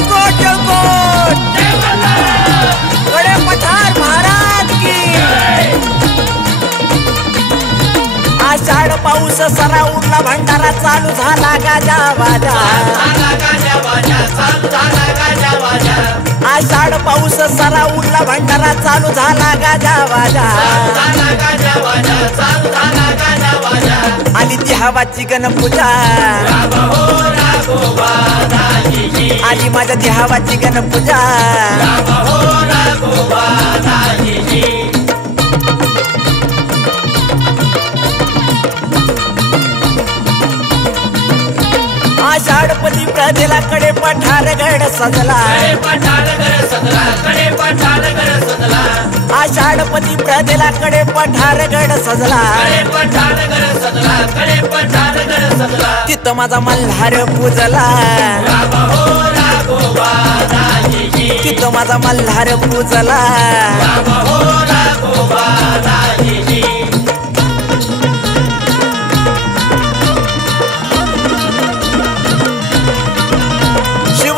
येळकोट येळकोट गडे पठार महाराज की आषाढ पाऊस सरा उडला भंडारा चालू झाला गाजा वाजा आषाढ पाऊस सरा उडला भंडारा चालू झाला गाजा वाजा आली ती हवाची गणपूजा आली माझ्या ती हवाची गणपूजा आषाढपती प्रदेला कडे पठारगड सजला आषाढपती प्रदेला कडे पठारगड सजला तिथं माझा मल्हार पूजला तिथं माझा मल्हार पूजला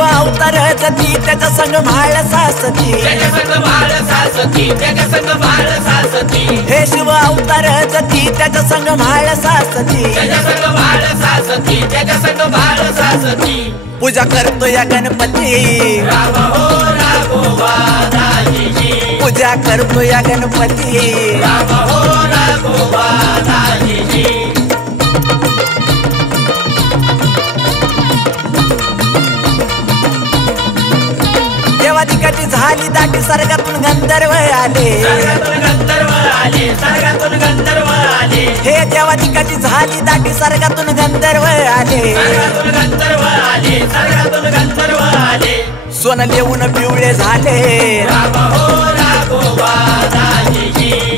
अवतार जती त्याचा संग भाळ सासती हे शिव अवतार जती त्याचा संग भाळ सासती पूजा करतो या गणपती पूजा करतो या गणपती देवादिकाची झाली दाटी सर्गातून गंधर्व आले हे देवादिकाची झाली दाटी सर्गातून गंधर्व आले सोनं लिहून पिवळे झाले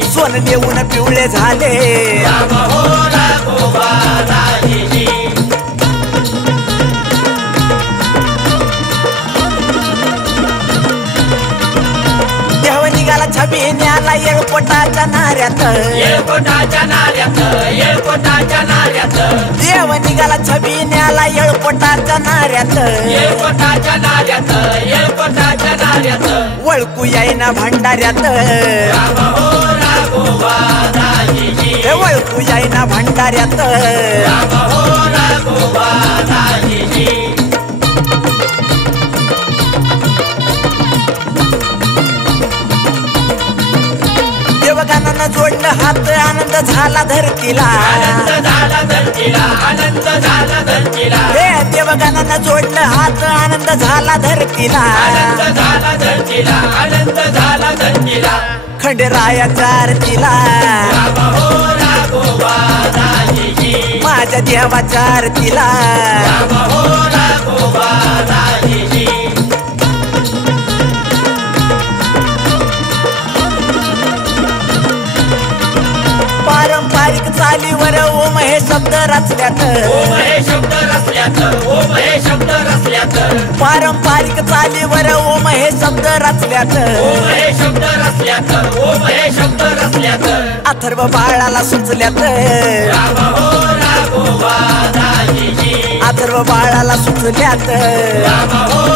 सोनं लिहून पिवळे झाले छबी न्याला येळकोटाच्या नाऱ्यात देव निघाला छबी न्याला येळकोटाच्या नाऱ्यात वळकू येईना भंडाऱ्यात वळकू येईना भंडाऱ्यात देवगानानं जोडलं हात आनंद झाला धरतीला हे देवगानानं जोडलं हात आनंद झाला धरतीला खंडेरायाच्या आरतीला माझ्या देवाच्या आरतीला पारंपरिक चालीवर ओम हे शब्द रचल्यात पारंपरिक चालीवर ओम हे शब्द रचल्यात अथर्व बाळाला सुचल्यात अथर्व बाळाला सुचल्यात राम हो